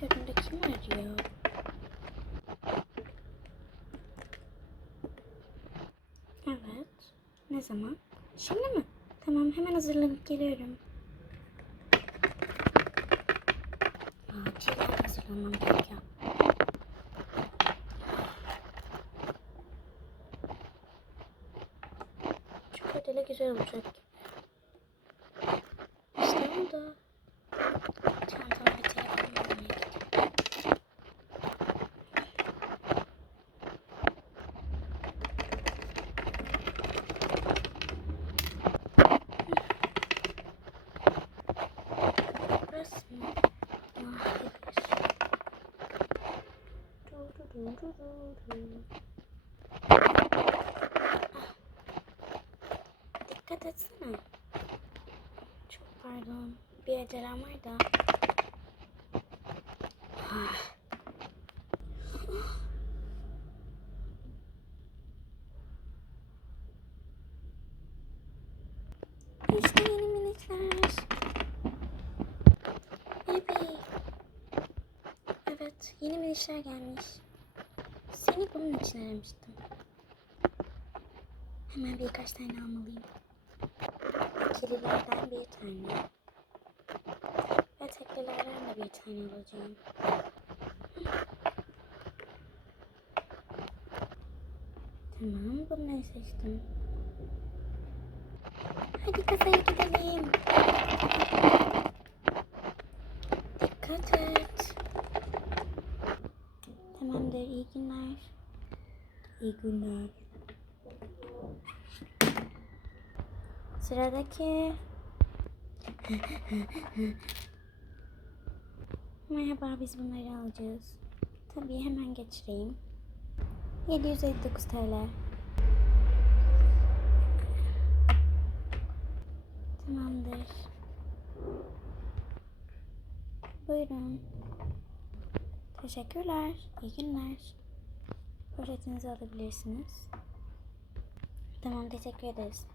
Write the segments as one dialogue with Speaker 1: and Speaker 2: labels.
Speaker 1: köründe kim arıyor? Evet. Ne zaman? Şimdi mi? Tamam hemen hazırlanıp geliyorum. Acilen hazırlanmam gerekiyor. Şu kurdele güzel olacak. İşte oldu. Dikkat etsene. Çok pardon. Bir acelem var da. Ah. İşte yeni minikler. Baby. Evet, yeni minikler gelmiş. Seni bunun için aramıştım. Hemen birkaç tane almalıyım. İkililerden bir tane. Ve teklilerden de bir tane alacağım. Tamam, bunları seçtim. Hadi kasaya gidelim. Dikkat et. Tamamdır, iyi günler. İyi günler. Sıradaki. Merhaba, biz bunları alacağız. Tabii hemen geçireyim. 759 TL. Tamamdır. Buyurun. Teşekkürler. İyi günler. Poşetinizi alabilirsiniz. Tamam teşekkür ederiz.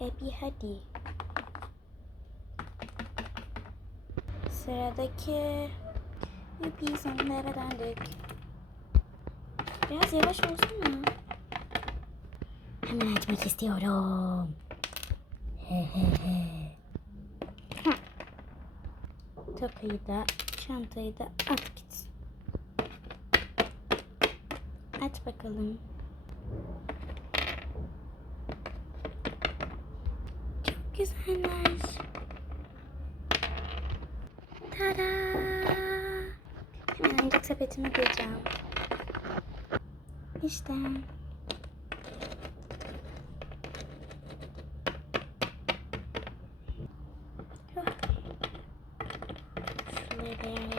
Speaker 1: Ebi hadi. Sıradaki Ebi sonunda eve döndük. Biraz yavaş olsana. Hemen açmak istiyorum. He he he. Tokayı da çantayı da at gitsin. Aç bakalım. Çok güzeller. Tada! Hemen sepetime koyacağım. İşte.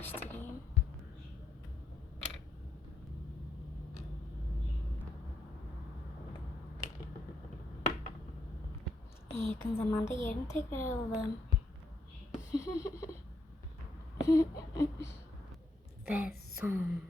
Speaker 1: Yerleştireyim. En yakın zamanda yerini tekrar alalım. Ve son.